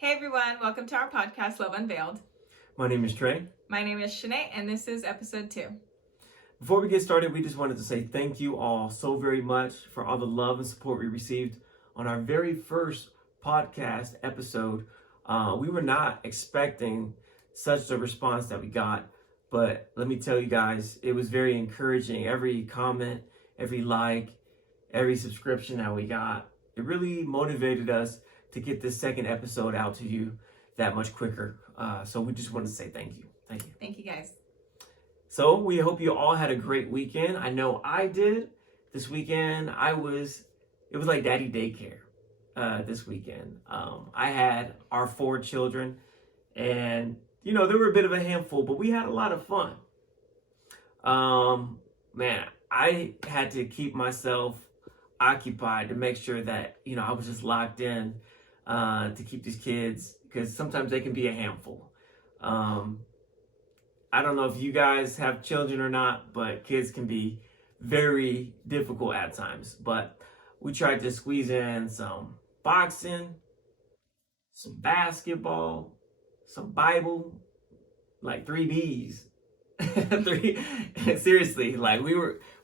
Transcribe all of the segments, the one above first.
Hey everyone, welcome to our podcast, Love Unveiled. My name is Tré. My name is Chané, and this is episode 2. Before we get started, we just wanted to say thank you all so very much for all the love and support we received on our very first podcast episode. We were not expecting such a response that we got, but let me tell you guys, it was very encouraging. Every comment, every like, every subscription that we got, it really motivated us to get this second episode out to you that much quicker. So we just want to say thank you. Thank you. Thank you guys. So we hope you all had a great weekend. I know I did. This weekend, it was like daddy daycare this weekend. I had our 4 children and, they were a bit of a handful, but we had a lot of fun. Man, I had to keep myself occupied to make sure that, I was just locked in to keep these kids, because sometimes they can be a handful. I don't know if you guys have children or not, but kids can be very difficult at times. But we tried to squeeze in some boxing, some basketball, some Bible, like 3 B's. Seriously, like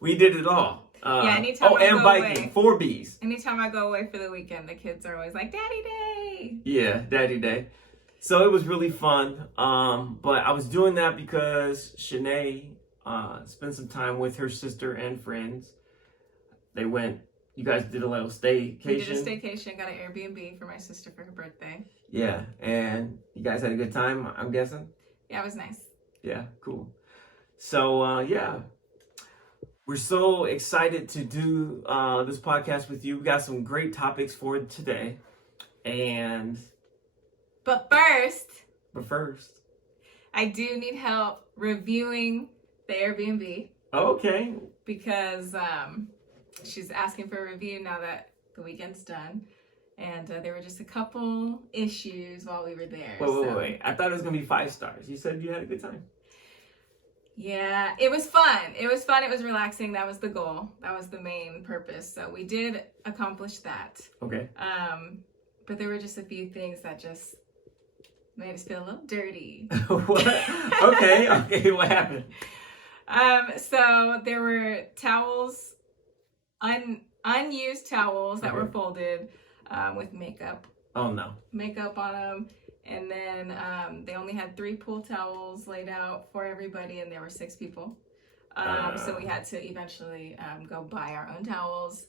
we did it all. Anytime I and go biking, away, 4 B's. Anytime I go away for the weekend, the kids are always like, Daddy Day! Yeah, Daddy Day. So it was really fun. But I was doing that because Chané spent some time with her sister and friends. You guys did a little staycation. We did a staycation, got an Airbnb for my sister for her birthday. Yeah, and you guys had a good time, I'm guessing? Yeah, it was nice. Yeah, cool. So, we're so excited to do this podcast with you. We got some great topics for today. But first, I do need help reviewing the Airbnb. Okay. Because she's asking for a review now that the weekend's done. And there were just a couple issues while we were there. Wait. I thought it was going to be 5 stars. You said you had a good time. Yeah, it was fun. It was relaxing. That was the goal. That was the main purpose. So we did accomplish that. Okay. But there were just a few things that just made us feel a little dirty. What? Okay, what happened? So there were towels, unused towels that were folded with makeup. Oh no. Makeup on them. And then they only had 3 pool towels laid out for everybody, and there were 6 people. So we had to eventually go buy our own towels.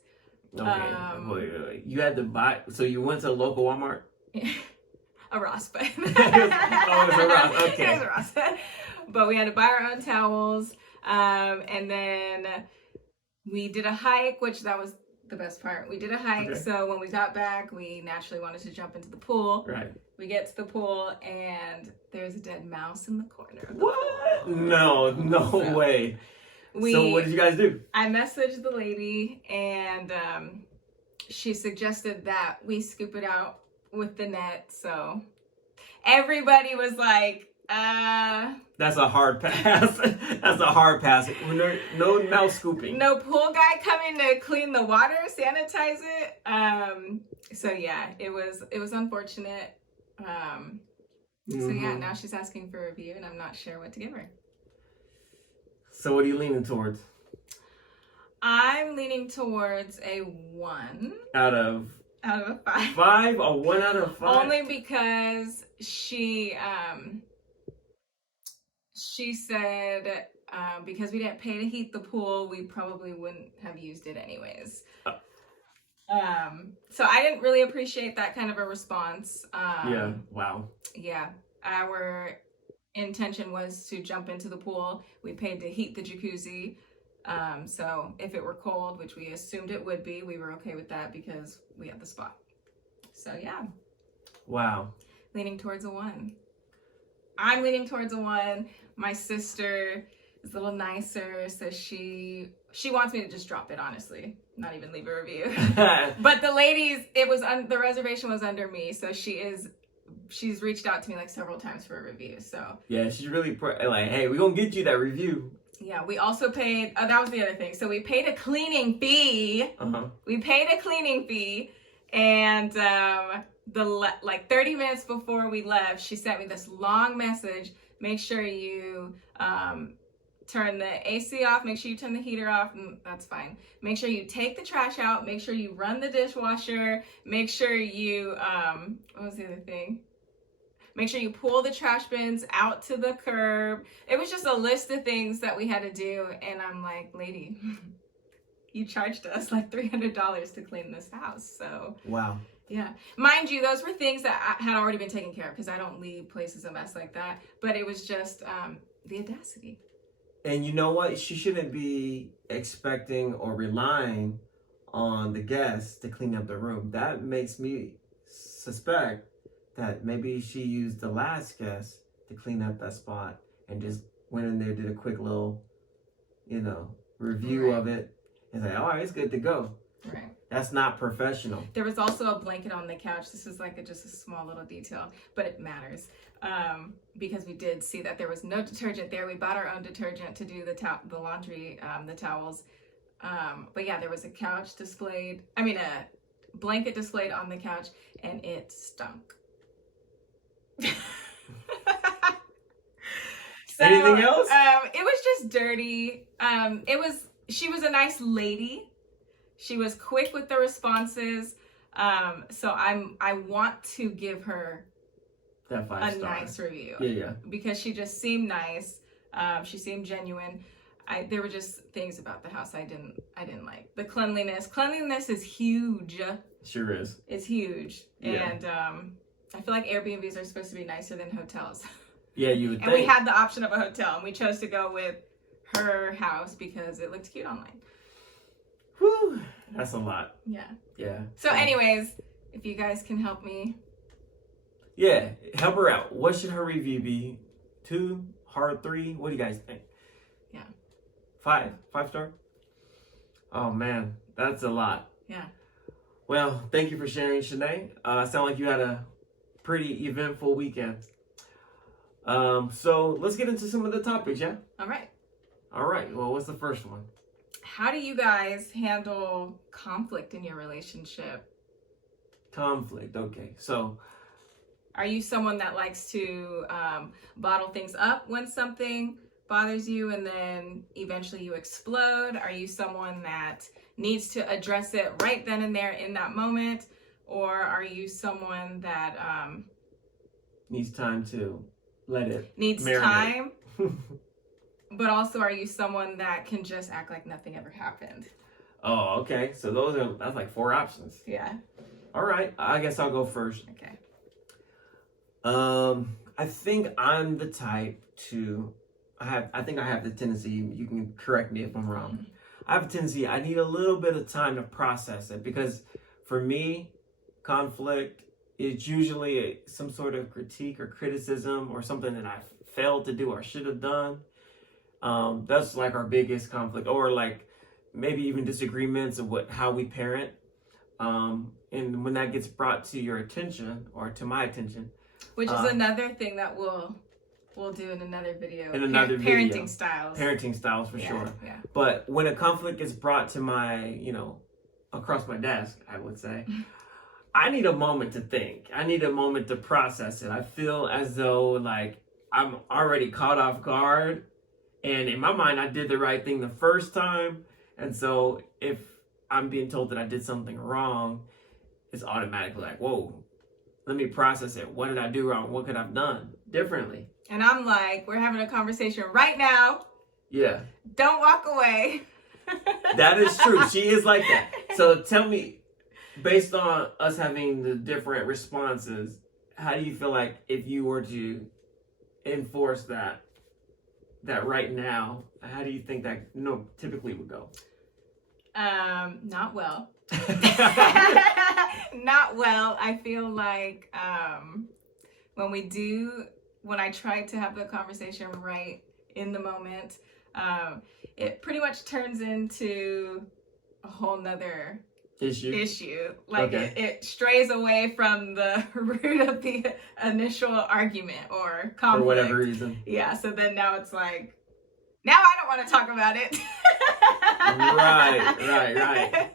Okay, wait. You had to buy, so you went to a local Walmart? A Ross, but it was a Ross, okay. It was a Ross. But we had to buy our own towels. And then we did a hike, which that was the best part. We did a hike, so when we got back, we naturally wanted to jump into the pool. Right. We get to the pool, and there's a dead mouse in the corner of the what? pool. No way. So what did you guys do? I messaged the lady, and she suggested that we scoop it out with the net. So everybody was like, That's a hard pass. That's a hard pass. No mouse scooping. No pool guy coming to clean the water, sanitize it. So yeah, it was unfortunate. So yeah, now she's asking for a review, and I'm not sure what to give her. So what are you leaning towards? I'm leaning towards a 1 out of a 5. 5? A 1 out of 5? Only because she said because we didn't pay to heat the pool, we probably wouldn't have used it anyways. So I didn't really appreciate that kind of a response. Yeah. Wow. Yeah. Our intention was to jump into the pool. We paid to heat the jacuzzi. So if it were cold, which we assumed it would be, we were okay with that because we had the spot. So yeah. Wow. Leaning towards a 1. I'm leaning towards a 1. My sister is a little nicer, so she wants me to just drop it, honestly. Not even leave a review. But the ladies, the reservation was under me, so she's reached out to me like several times for a review. So yeah, she's really like, hey, we're gonna get you that review. Yeah, we also paid, that was the other thing. So we paid a cleaning fee. Uh-huh. We paid a cleaning fee, and like 30 minutes before we left, she sent me this long message. Make sure you turn the AC off. Make sure you turn the heater off. That's fine. Make sure you take the trash out. Make sure you run the dishwasher. Make sure you, what was the other thing? Make sure you pull the trash bins out to the curb. It was just a list of things that we had to do. And I'm like, lady, you charged us like $300 to clean this house. So wow. Yeah. Mind you, those were things that had already been taken care of because I don't leave places a mess like that. But it was just the audacity. And you know what? She shouldn't be expecting or relying on the guests to clean up the room. That makes me suspect that maybe she used the last guest to clean up that spot and just went in there, did a quick little, review of it and say, all right, it's good to go. Right. That's not professional. There was also a blanket on the couch. This is like just a small little detail, but it matters because we did see that there was no detergent there. We bought our own detergent to do the laundry, the towels. But yeah, there was a blanket displayed on the couch, and it stunk. Anything else? It was just dirty. She was a nice lady. She was quick with the responses. So I want to give her that 5 star. Nice review. Yeah. Because she just seemed nice. She seemed genuine. There were just things about the house I didn't like. The cleanliness. Cleanliness is huge. Sure is. It's huge. Yeah. And I feel like Airbnbs are supposed to be nicer than hotels. Yeah, you would and think. we had the option of a hotel, and we chose to go with her house because it looked cute online. Whew, that's a lot. Yeah. So anyways, if you guys can help me. Yeah, help her out. What should her review be? 2, hard 3? What do you guys think? Yeah. 5 star? Oh man, that's a lot. Yeah. Well, thank you for sharing, Chané. Sound like you had a pretty eventful weekend. So let's get into some of the topics, yeah? All right. Well, what's the first one? How do you guys handle conflict in your relationship? Conflict, okay. So, are you someone that likes to bottle things up when something bothers you and then eventually you explode? Are you someone that needs to address it right then and there in that moment? Or are you someone that needs time to let it needs marinate. Time? But also, are you someone that can just act like nothing ever happened? Oh, okay. So that's like 4 options. Yeah. All right. I guess I'll go first. Okay. I think I'm the type to I think I have the tendency, you can correct me if I'm wrong. I have a tendency, I need a little bit of time to process it because for me, conflict is usually some sort of critique or criticism or something that I failed to do or should have done. That's like our biggest conflict, or like maybe even disagreements of how we parent. And when that gets brought to your attention or to my attention, which is another thing that we'll do in another video. Parenting styles. Parenting styles for sure. Yeah. But when a conflict gets brought to my, across my desk, I would say, I need a moment to think. I need a moment to process it. I feel as though like I'm already caught off guard. And in my mind, I did the right thing the first time. And so if I'm being told that I did something wrong, it's automatically like, whoa, let me process it. What did I do wrong? What could I have done differently? And I'm like, we're having a conversation right now. Yeah. Don't walk away. That is true. She is like that. So tell me, based on us having the different responses, how do you feel like if you were to enforce that right now, how do you think that typically would go? Not well. Not well. I feel like when I try to have the conversation right in the moment, it pretty much turns into a whole nother issue. Like okay. it strays away from the root of the initial argument or conflict. For whatever reason. Yeah, so then now it's like, now I don't want to talk about it. Right.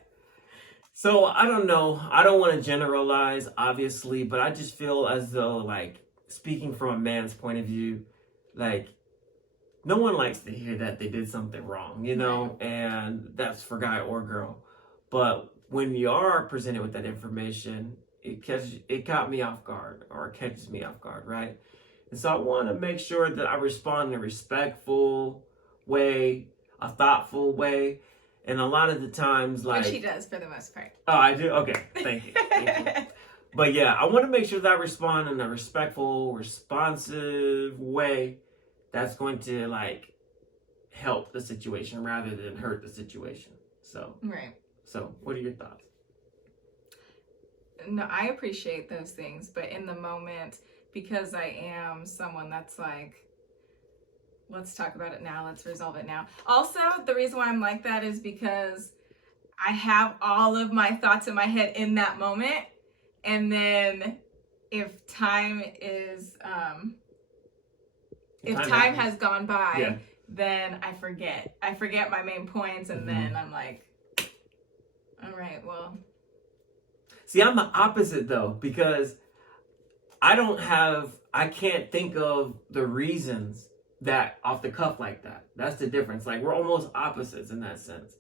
So I don't know. I don't want to generalize, obviously, but I just feel as though, like, speaking from a man's point of view, like, no one likes to hear that they did something wrong, you know, and that's for guy or girl. But when you are presented with that information, it caught me off guard, or it catches me off guard, right? And so I want to make sure that I respond in a respectful way, a thoughtful way. And a lot of the times, like... Which he does for the most part. Oh, I do? Okay, thank you. But yeah, I want to make sure that I respond in a respectful, responsive way that's going to, like, help the situation rather than hurt the situation. So, right. So, what are your thoughts? No, I appreciate those things, but in the moment, because I am someone that's like, let's talk about it now, let's resolve it now. Also, the reason why I'm like that is because I have all of my thoughts in my head in that moment, and then if time is, if time has gone by, then I forget my main points, and then I'm like, all right, well. See, I'm the opposite though, because I can't think of the reasons that off the cuff like that. That's the difference. Like, we're almost opposites in that sense.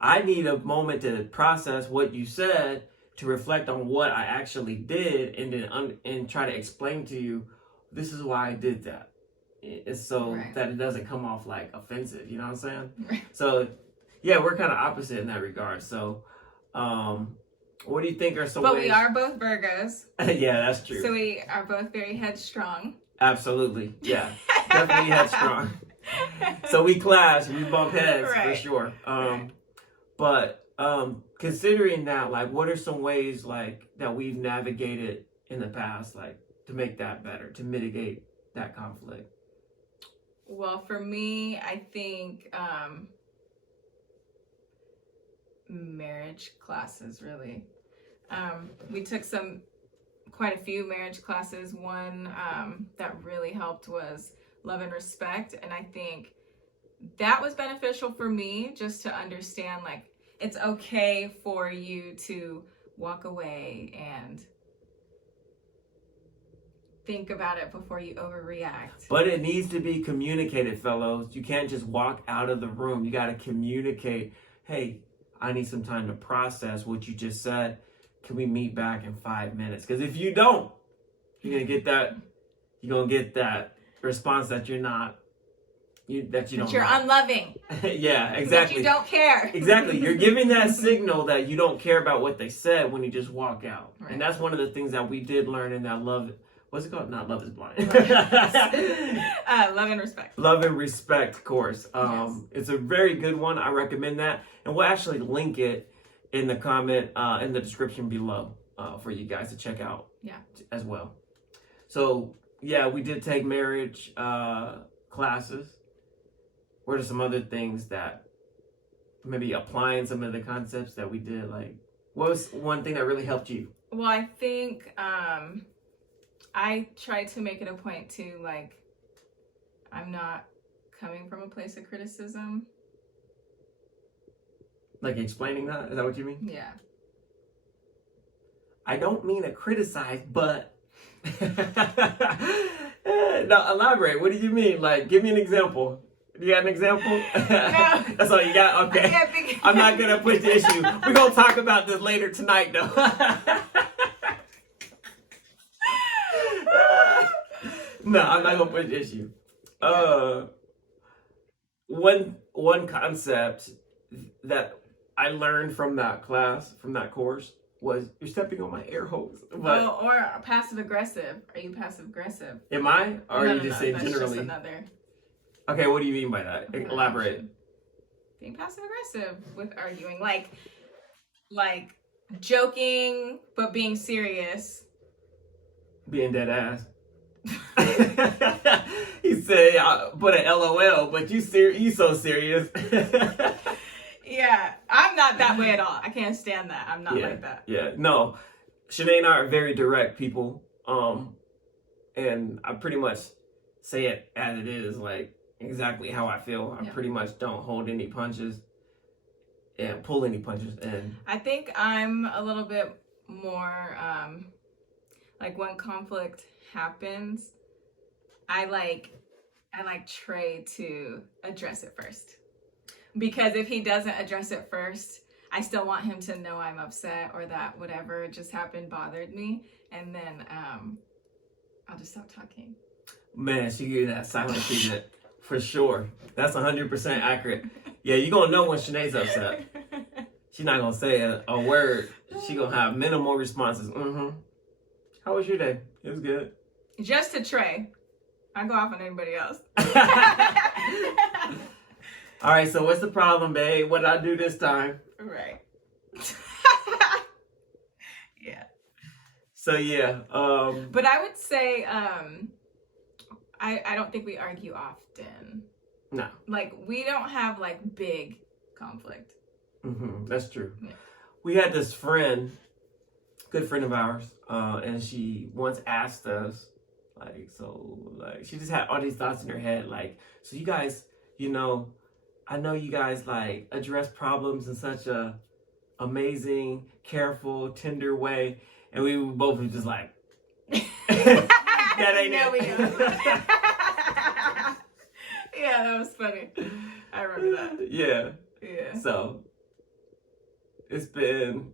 I need a moment to process what you said, to reflect on what I actually did, and then and try to explain to you, this is why I did that. It's so that it doesn't come off like offensive, you know what I'm saying? So, yeah, we're kind of opposite in that regard. So, what do you think are some ways? But we are both Virgos. Yeah, that's true. So we are both very headstrong. Absolutely. Yeah. Definitely headstrong. So we clash, we bump heads for sure. But considering that, like, what are some ways, like, that we've navigated in the past, like, to make that better, to mitigate that conflict? Well, for me, I think marriage classes, really. We took quite a few marriage classes. One that really helped was Love and Respect, and I think that was beneficial for me, just to understand, like, it's okay for you to walk away and think about it before you overreact. But it needs to be communicated, fellows. You can't just walk out of the room. You got to communicate. Hey, I need some time to process what you just said. Can we meet back in 5 minutes? Because if you don't, you're gonna get that response that you're not, that you don't. You're unloving. Yeah, exactly. That you don't care. Exactly. You're giving that signal that you don't care about what they said when you just walk out. Right. And that's one of the things that we did learn in that Love. What's it called? Not Love is Blind. Love and Respect. Love and Respect course. It's a very good one. I recommend that, and we'll actually link it in the comment, in the description below, for you guys to check out as well. So, yeah, we did take marriage classes. What are some other things that, maybe applying some of the concepts that we did? Like, what was one thing that really helped you? Well, I think I tried to make it a point to, like, I'm not coming from a place of criticism. Like explaining that? Is that what you mean? Yeah. I don't mean to criticize, but... Now, elaborate. What do you mean? Like, give me an example. You got an example? No. That's all you got? Okay. I'm not going to push the issue. We're going to talk about this later tonight, though. No, I'm not going to push the issue. One concept that I learned from that class, from that course, was you're stepping on my air hose. But, or passive aggressive. Are you passive aggressive? Am I? Or no, you just say that's generally? Just another. Okay, what do you mean by that? Elaborate. Being passive aggressive with arguing, like joking but being serious. Being dead ass. He said, "Put an LOL," but you so serious. Yeah, I'm not that way at all. I can't stand that. I'm not like that. Yeah, no. Chané and I are very direct people, and I pretty much say it as it is, like exactly how I feel. I pretty much don't hold any punches, pull any punches. And I think I'm a little bit more like when conflict happens, I like Tré to address it first. Because if he doesn't address it first, I still want him to know I'm upset or that whatever just happened bothered me. And then I'll just stop talking. Man, she gave that silent treatment for sure. That's 100% accurate. Yeah, you're going to know when Chané's upset. She's not going to say a word. She's going to have minimal responses. How was your day? It was good. Just to Tré. I go off on anybody else. All right, so what's the problem, babe? What did I do this time? Right. Yeah. So, yeah. But I would say I don't think we argue often. No. Like, we don't have, like, big conflict. That's true. Yeah. We had this friend, good friend of ours, and she once asked us, she just had all these thoughts in her head, like, so you guys, I know you guys, like, address problems in such a amazing, careful, tender way, and we both were just like, that ain't no, it. we don't. Yeah, that was funny. I remember that. Yeah. Yeah. So, it's been,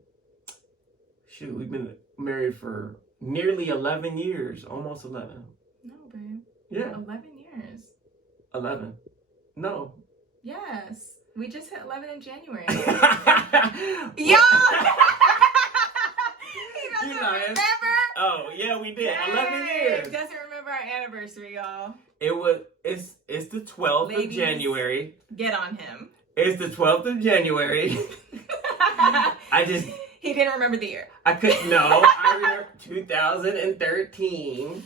we've been married for nearly 11 years, almost 11. No, babe. Yeah. 11 years. 11. No. Yes. We just hit 11 in January. Yo! He doesn't remember? Oh, yeah, we did. 11 years. He doesn't remember our anniversary, y'all. It's the 12th Ladies, of January. Get on him. It's the 12th of January. He didn't remember the year. I couldn't know. I remember 2013.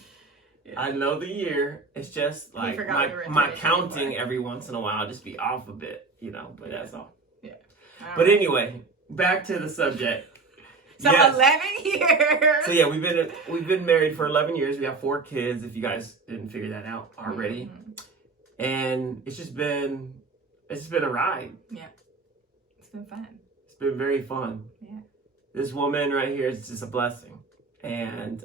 Yeah. I know the year. It's just like my counting every once in a while just be off a bit, but that's all. Yeah. But anyway, back to the subject. So yes. 11 years. So yeah, we've been married for 11 years. We have 4 kids, if you guys didn't figure that out already. And it's just been a ride. Yeah. It's been fun. It's been very fun. Yeah. This woman right here is just a blessing. And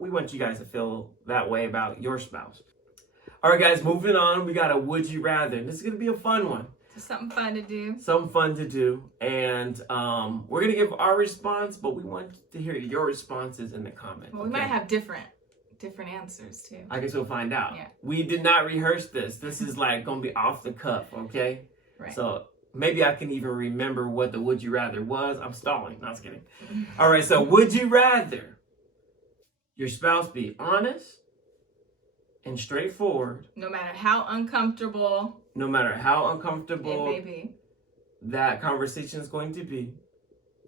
we want you guys to feel that way about your spouse. All right, guys, moving on. We got a Would You Rather. This is going to be a fun one. Something fun to do. Something fun to do. And we're going to give our response, but we want to hear your responses in the comments. Well, we might have different answers, too. I guess we'll find out. Yeah. We did not rehearse this. This is like going to be off the cuff, okay? Right. So maybe I can even remember what the Would You Rather was. I'm stalling. No, I was kidding. All right, so would you rather your spouse be honest and straightforward? No matter how uncomfortable. No matter how uncomfortable it may be. That conversation is going to be.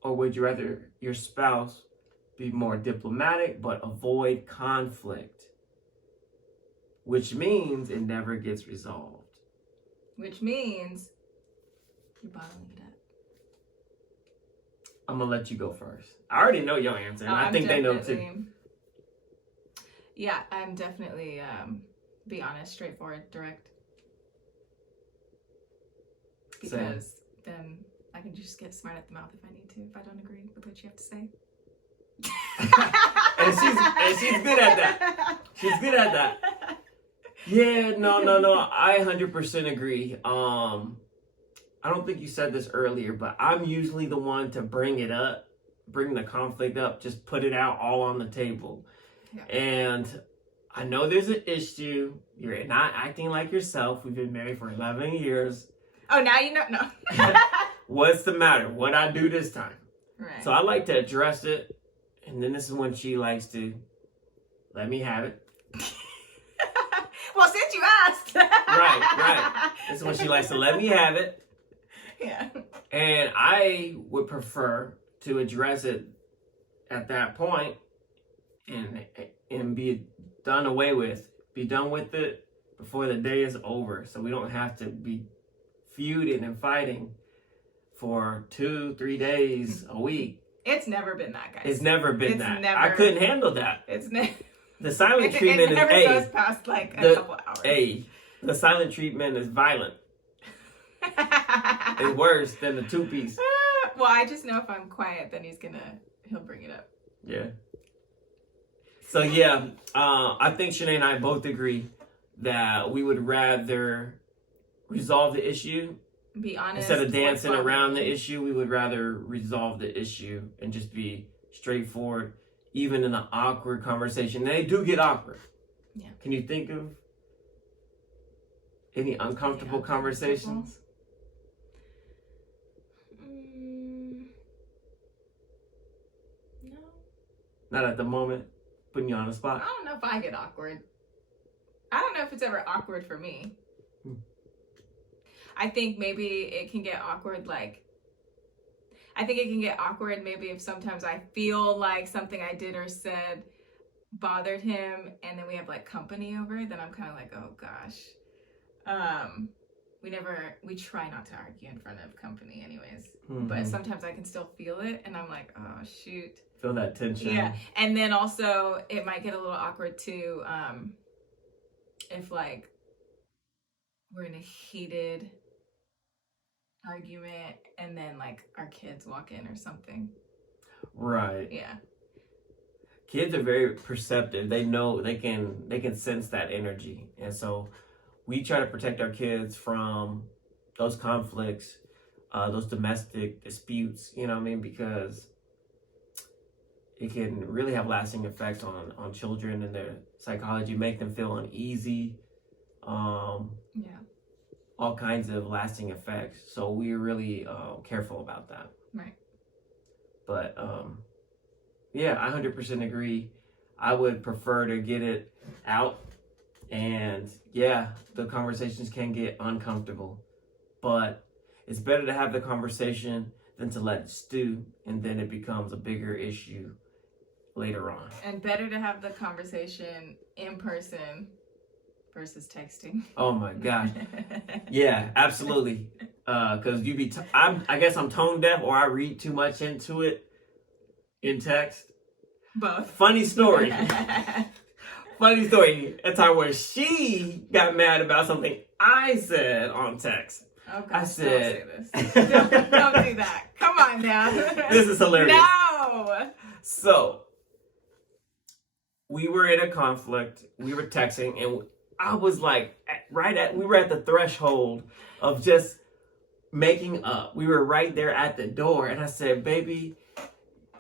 Or would you rather your spouse be more diplomatic but avoid conflict? Which means it never gets resolved. Which means you're bottling it up. I'm going to let you go first. I already know your answer, and I think they know too. Yeah, I'm definitely be honest, straightforward, direct. Because then I can just get smart at the mouth if I need to, if I don't agree with what you have to say. and she's good at that. She's good at that. Yeah, no. I 100% agree. I don't think you said this earlier, but I'm usually the one to bring it up, bring the conflict up, just put it out all on the table. Yeah. And I know there's an issue. You're not acting like yourself. We've been married for 11 years. Oh, now you know? No. What's the matter? What'd I do this time? Right. So I like to address it. And then this is when she likes to let me have it. Well, since you asked. Right. This is when she likes to let me have it. Yeah. And I would prefer to address it at that point and be done away with. Be done with it before the day is over. So we don't have to be feuding and fighting for 2-3 days a week. It's never been that, guys. It's never been that. I couldn't handle that. It's never. The silent treatment it never goes past like a couple hours. The silent treatment is violent. It's worse than the 2-piece. Well, I just know if I'm quiet, then he'll bring it up. Yeah. So yeah, I think Chané and I both agree that we would rather resolve the issue. Be honest. Instead of dancing around the issue, we would rather resolve the issue and just be straightforward, even in an awkward conversation. They do get awkward. Yeah. Can you think of any uncomfortable conversations? No. Not at the moment. Putting you on the spot. I don't know if I get awkward. I don't know if it's ever awkward for me. I think maybe it can get awkward, maybe if sometimes I feel like something I did or said bothered him, and then we have like company over, then I'm kind of like, oh gosh. We try not to argue in front of company anyways, but sometimes I can still feel it, and I'm like, oh shoot. Feel that tension. Yeah, and then also it might get a little awkward too, if like we're in a heated argument and then like our kids walk in or something. Right. Yeah. Kids are very perceptive. They know, they can sense that energy, and so we try to protect our kids from those conflicts, those domestic disputes, you know what I mean? Because it can really have lasting effects on children and their psychology, make them feel uneasy. Yeah. All kinds of lasting effects. So we're really careful about that. Right. But yeah, I 100% agree. I would prefer to get it out. And yeah, the conversations can get uncomfortable, but it's better to have the conversation than to let it stew, and then it becomes a bigger issue later on. And better to have the conversation in person versus texting. Oh my gosh. Yeah, absolutely. Because I guess I'm tone deaf, or I read too much into it in text. Both. Funny story. Funny story. A time where she got mad about something I said on text. Oh gosh, I said, don't say this. Don't do that. Come on now. This is hilarious. No. So, we were in a conflict. We were texting, and I was like, we were at the threshold of just making up. We were right there at the door, and I said, baby,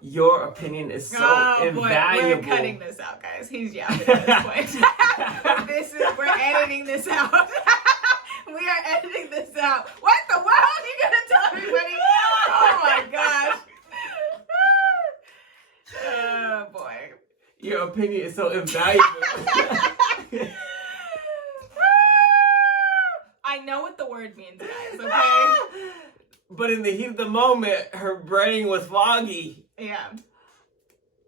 your opinion is so invaluable. We're cutting this out, guys. He's yapping at this point. We're editing this out. We are editing this out. What the world are you gonna tell everybody? Oh my gosh. Oh boy. Your opinion is so invaluable. I know what the word means, guys, okay? But in the heat of the moment, her brain was foggy. Yeah.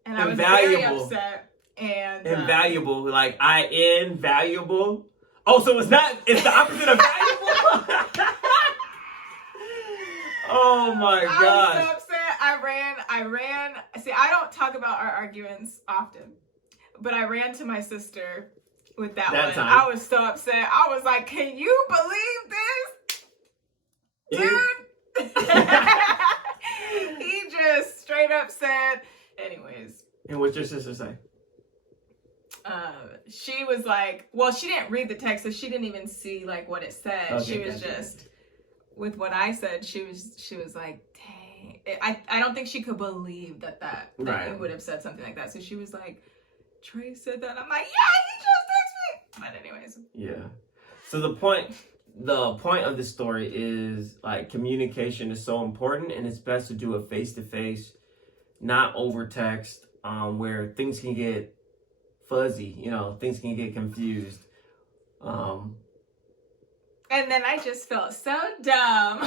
And I was very upset. And invaluable, like invaluable. Oh, so it's the opposite of valuable? Oh my God. I was so upset. I ran. See, I don't talk about our arguments often, but I ran to my sister with that one. Time. I was so upset. I was like, can you believe this? Dude. He just straight up said, anyways. And what'd your sister say? She was like, well, she didn't read the text, so she didn't even see like what it said. Okay, she was just with what I said. She was like, dang. I don't think she could believe that right. you would have said something like that. So she was like, Tré said that. I'm like, yeah, he just texted me. But anyways. Yeah. So the point of this story is like communication is so important, and it's best to do it face to face, not over text, where things can get fuzzy, things can get confused. And then I just felt so dumb.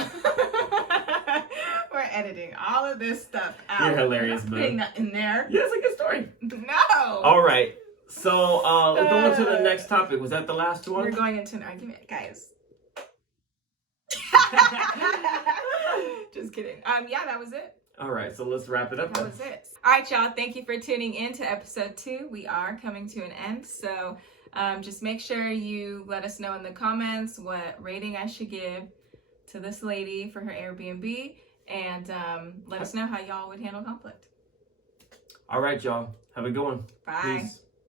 We're editing all of this stuff out. You're hilarious, boo. Putting that in there. Yeah, it's a good story. No. All right. So we're going to the next topic. Was that the last one? We're going into an argument, guys. Just kidding. Yeah, that was it. All right, so let's wrap it up. That was it. All right, y'all. Thank you for tuning in to episode 2. We are coming to an end, so just make sure you let us know in the comments what rating I should give to this lady for her Airbnb, and let us know how y'all would handle conflict. All right, y'all. Have a good one. Bye. Peace.